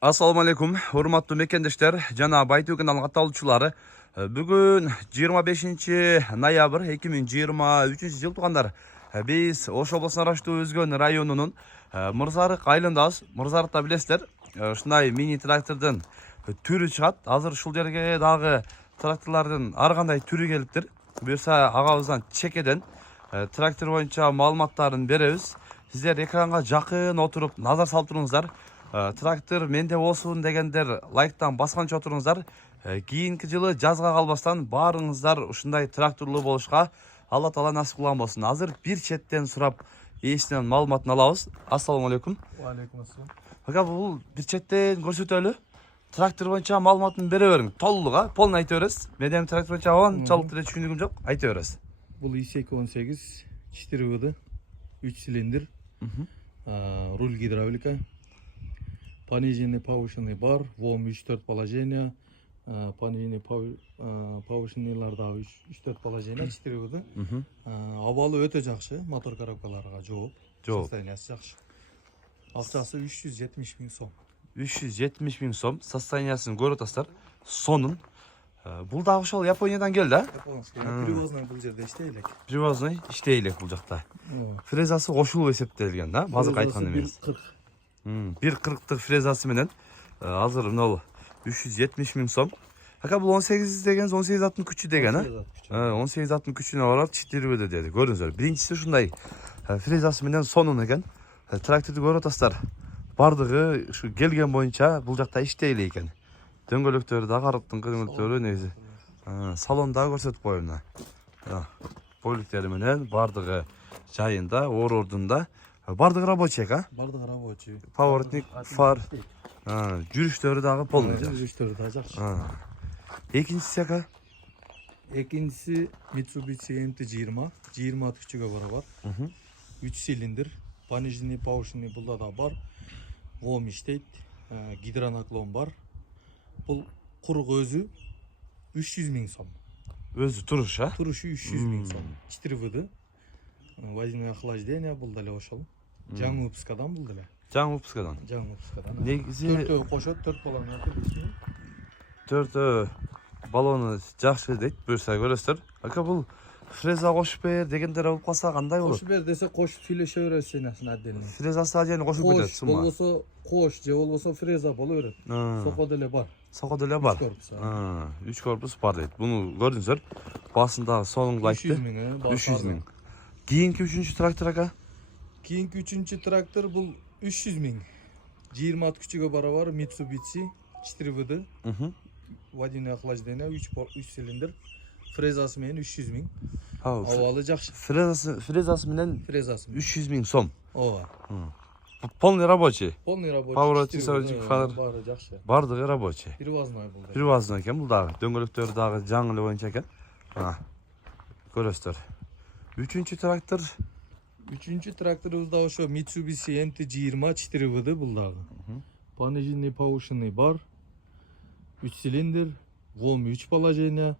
Assalamu alaikum, hurmatly mekendешler, жана Байтөк каналынын катталуучулары. Бүгүн 25-ноябрь 2023 жыл туугандар. Биз Ош облусуна караштуу Өзгөн районунун Мырзарык айылындабыз. Мырзарыкта билесиздер, ушундай мини трактордун түрү чыгат. Азыр ушул жерге дагы тракторлордун ар кандай түрү келиптир. Буюрса агабыздан чекеден трактор боюнча маалыматтарын беребиз. Сиздер экранга жакын отуруп назар салып туруңуздар. Трактор менде болсун дегендер лайктан басканча отуруңуздар. Кийинки жылы жазга калбастан баарыңыздар ушундай тракторлуу болушка Алла Таала насип кылган болсун. Азыр бир четтен сурап ээсинен маалыматын алабыз. Ассаламу алейкум. Ва алейкум ассалам. Ага, бул бир четтен көрсөтөлү. Трактор боюнча маалыматын бере бериң. Толугу, полный айта бересиз. Менин трактор боюнча анчалык деле түшүнүгүм жок. Айта бересиз. Бул i8-18 4 выды, 3 цилиндр, руль гидравлика, пониженный повышенный бар, ВОМ 3-4 положения, пониженный повышенныйларда 3-4 положения, 4 выды. Абалы өтө жакшы, мотор коробкаларга жооп. Состояниясы жакшы. Акчасы 370 000 сом. 370 000 сом. Состояниясын көрүп атасыздар. Сонун. Бул дагы ошол Япониядан келди, а? Японский. Привозной бул жерде иштей элек. Привозной иштей элек бул жакта. Фрезасы кошулуп эсептелген, да? Базык айткан эмес. 1.40 фрезасы менен азыр мына 370 000 сом. Ака бул 18 дегенс 18 аттын күчү деген, а? 18 аттын күчүнө барат 4 бөдө деди. Көрүңүздөр. Биринчиси ушундай фрезасы менен сонун экен. Тракторду көрүп атасыздар. Бардыгы ушу келген боюнча бул жакта иштей элек экен. Дөңгөлөктөрү да карыптын дөңгөлөктөрү негизи. Салонда көрсөтүп коеюн мына. Бойлуктери менен бардыгы жайында, ордунда. Бардыгы рабочий, а? Бардыгы рабочий. Поворотник, фар. Жүрүштөрү дагы полный жакшы. Жүрүштөрү да жакшы. Экинчиси ака? Экинчиси Mitsubishi MT-20, 20 ат күчүгө барабар. 3 цилиндр, пониженный повышенный булда да бар. ВОМ иштейт, гидронаклон бар. Бул курук өзү 300 000 сом. Өзү туруш, а? Турушу 300 000 сом. 4 выды. Водяное охлаждение бул деле ошол. Жаңы выпускадан бул деле. Жаңы выпускадан. Жаңы выпускадан. Негизи 4 кошот, 4 баллон өтүп. 4 баллону жакшы дейт, буюрса көрөсүздөр. Ака бул фреза кошуп бер дегендер болуп калса кандай болот? Кошуп бер десе кошуп сүйлөшө бересиз сенасына отдельно. Фрезасы ажайын кошуп кетет, сумма. Болбосо кош же болбосо фреза боло берет. Сoko деле бар. Сoko деле бар. 3 корпус бар дейт. Буну көрдүңүздөр. Басындагы сонуңду айтты. 300 000. Кийинки 3-чү трактор ака? Кийинки 3-чү трактор бул 300 000. 20 ат күчүгө барабар Mitsubishi 4 выды. Водяное охлаждение 3 цилиндр. Фрезасы менен 300 000. Абалы жакшы. Фрезасы менен 300 000 сом. Ооба. Полный рабочий. Полный рабочий. Поворотник, сорочник, фар. Баары жакшы. Бардыгы рабочий. Привозной бул. Привозной экен бул дагы. Дөңгөлөктөрү дагы жаңы эле боюнча экен. Көрөсүздөр. 3-чү трактор. 3-чү тракторубуз да ошо Mitsubishi MT-20 4 выды бул дагы. Пониженный повышенный бар. 3 цилиндр, ВОМ 3 положения.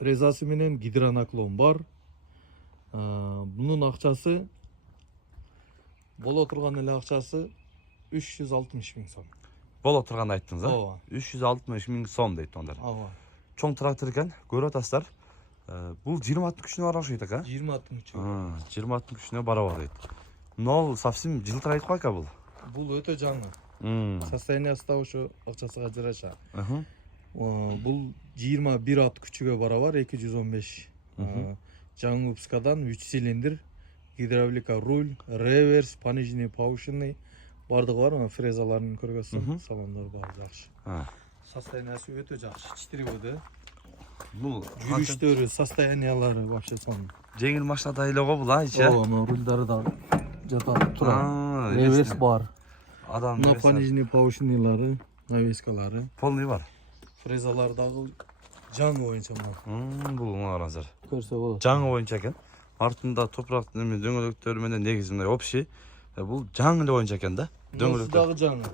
Фрезасы менен гидронаклон бар. Бунун акчасы боло турган эле акчасы 360 000 сом. Боло турган айттыңыз, а? Ооба. 360 000 сом дейт ондар. Ооба. Чоң трактор экен, көрүп атасыздар. Бул 20 аттын күчүнө бара окшойт ака? 20 аттын күчү. 20 аттын күчүнө барабар дейт. Но совсем жылтырайт го ака бул. Бул өтө жаңы. Состояниясы да ошо акчасыга жараша. Бул 21 ат күчүгө барабар 215. Жаңы выпускадан 3 цилиндр, гидравлика, руль, реверс, пониженный, повышенный. Бардыгы бар, фрезаларын көргөзсөм, салондор баары жакшы. Состояниясы өтө жакшы. 4 выды. Бул жүрүштөрү, состояниялары вообще сонун. Жеңил машинада эле го бул, а, ичи? Ооба, рульдары да жата турат. Реверс бар. Адам На пониженный, повышенныйлары, навескалары. Полный бар. Фрезалар дагы жаңы боюнча мына. Бул караңыздар. Көрсө болот. Жаңы боюнча экен. Артында топурактын эме дөңгөлөктөрү менен негизи мындай общий. Бул жаңы эле боюнча экен да? Дөңгөлөктөр дагы жаңы.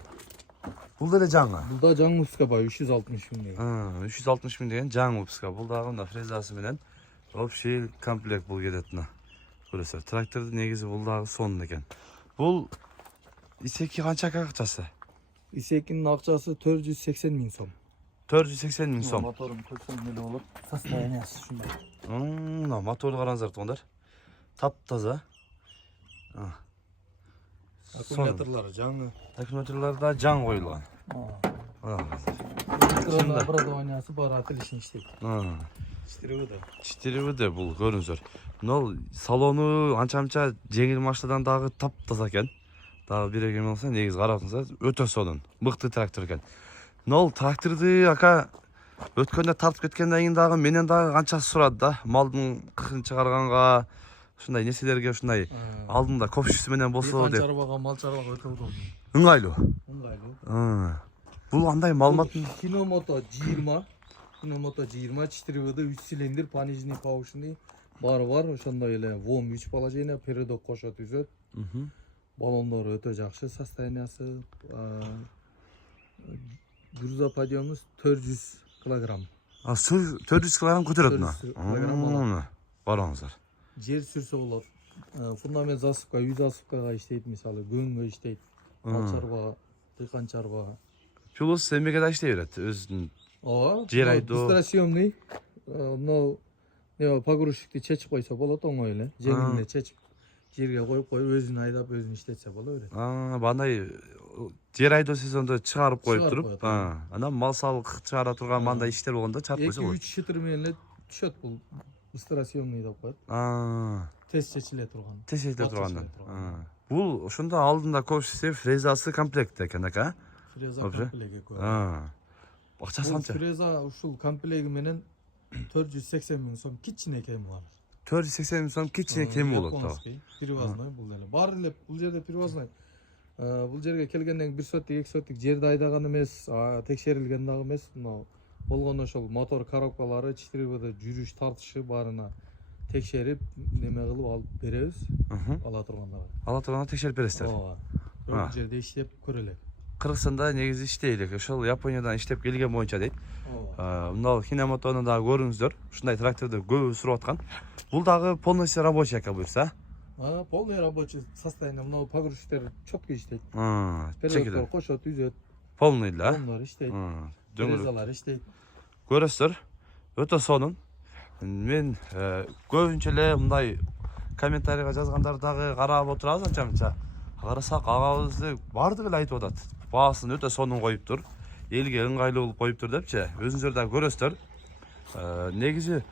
Бул деле жаңы. Бул да жаңы выпуска бар, 360 000 деген. 360 000 деген жаңы выпуска. Бул дагы мына фрезасы менен общий комплект бул кетет мына. Көрөсүздөр. Трактордун негизи бул дагы сонун экен. Бул исеки канча акчасы? Исекинин акчасы 480 миң сом. 480 миң сом. Моторун көрсөң эле болот. Состояниясы ушундай. Мына моторду караңыздар туугандар. Таптаза. Аккумуляторлору жаңы. Аккумуляторлар да жаңы коюлган. Оборудованиясы бар, атылышын иштейт. 4 бул көрүңүздөр. Мына салону анча-мынча жеңил машинадан дагы таптаза экен. Дагы бир эме болсо негизи карасаңыз өтө сонун, мыкты трактор экен. Мына тракторду ака өткөндө тартып кеткенден кийин дагы менен дагы канчасы сурады да. Малдын кыхын чыгарганга, ушундай нерселерге ушундай алдында копчусу менен болсо деп. Чарбага, мал чарбага өтө удобно. Ыңгайлуу. Ыңгайлуу. Бул андай маалыматын Киномото 20. Киномото 20 4 3 цилиндр, пониженный, повышенный баары бар. Ошондой эле ВОМ 3 положение, передок кошо түзөт. Балондору өтө жакшы, состояниясы. Грузоподъемность 400 килограмм. 400 килограмм көтөрөт мына. 400 килограмм. Бараңыздар. Жер сүрсө болот. Фундамент засыпка, үй засыпкага иштейт, мисалы көңгө иштейт. Мал чарба, дыйкан чарба. Плюс эмеге да иштей берет. Өзүнүн жер айдоо. Быстросъемный. Мына погрузчикти чечип койсо болот, оңой эле. Жеңилине чечип жерге коюп өзүн айдап, өзүн иштетсе боло берет. Бандай жер айдоо сезондо чыгарып коюп туруп, анан мал салык чыгара турган мындай иштер болгондо чарп койсо болот. 2-3 шытыр менен эле түшөт бул быстросъемный деп коет. Тез чечиле турган. Тез чечиле турган. Бул ошондо алдында көбүнчө фрезасы комплект экен ака. Фреза комплеги көп. Акчасы канча? Фреза ушул комплеги менен 480 миң сом кичине кеми бар. 480 миң сом кичине кеми болот да. Привозной бул эле. Баары эле бул жерде привозной. Бул жерге келгенден кийин 1 соттик, 2 соттик жерди айдаган эмес, текшерилген дагы эмес. Мына болгон ошол мотор коробкалары, 4 жүрүш тартышы баарына текшерип, неме кылып алып беребиз. Ала тургандарга. Ала турганда текшерип бересиздер. Бул жерде иштеп көрөлүк. Кыргызстанда негизи иштейлик. Ошол Япониядан иштеп келген боюнча дейт. Мына Киномотону дагы көрүңүздөр. Ушундай тракторду көбү сурап аткан. Бул дагы полностью рабочий ака буюрса. Полный рабочий состояние. Мына погрузчиктер четко иштейт. Чекиле. Кошо түзөт. Полный эле. Полный иштейт. Фрезалар иштейт. Көрөсүздөр. Өтө сонун. Мен көбүнчө эле мындай комментарийга жазгандар дагы карап отурабыз анча-мынча. Карасак агабыз бардыгы эле айтып атат. Баасын өтө сонун коюптур. Элге ыңгайлуу болуп коюптур депчи. Өзүңүздөр да көрөсүздөр. Негизи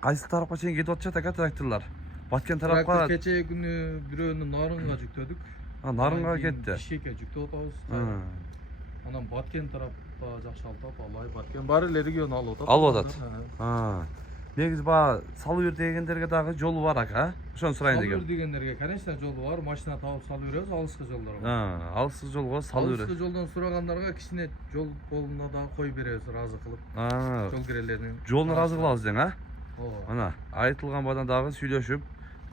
кайсы тарапка чейин кетип атышат ака тракторлор? Баткен тарапка. Кечээ күнү бирөөнү Нарынга жүктөдүк. Нарынга кетти. Бишкекке жүктөп атабыз. Анан Баткен тарапта жакшалтап, Алай Баткен баары эле регион алып атат. Алып атат. Негизи баа салып бер дегендерге дагы жолу бар ака. Ошону сурайын дегем. Салып бер дегендерге, конечно, жолу бар. Машина табып салып беребиз, алыскы жолдорго. Алыскы жолго салып беребиз. Алыскы жолдон сурагандарга кичине жол болуна дагы коюп беребиз, разы кылып. Жол кирелерин. Жолуна разы кылабыз дең, Ана, айтылган бадан дагы сүйлөшүп,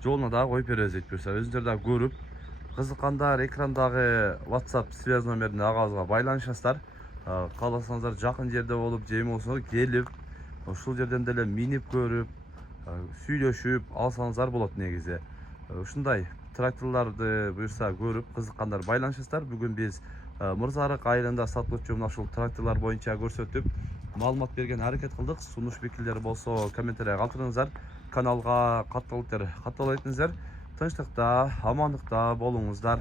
жолуна дагы коюп беребиз дейт буюрса. Өзүңүздөр дагы көрүп, кызыккандар экрандагы WhatsApp связь номерине агабызга байланышасыздар. Кааласаңыздар жакын жерде болуп, же эме болсо келип, ушул жерден деле минип көрүп, сүйлөшүп алсаңыздар болот негизи. Ушундай тракторлорду буюрса көрүп, кызыккандар байланышасыздар. Бүгүн биз Мырзарык айылында сатылуучу мына ушул тракторлор боюнча көрсөтүп, маалымат берген аракет кылдык. Сунуш пикирлер болсо комментарий калтырыңыздар. Каналга катталып этиңиздер. Тынчтыкта, амандыкта болуңуздар.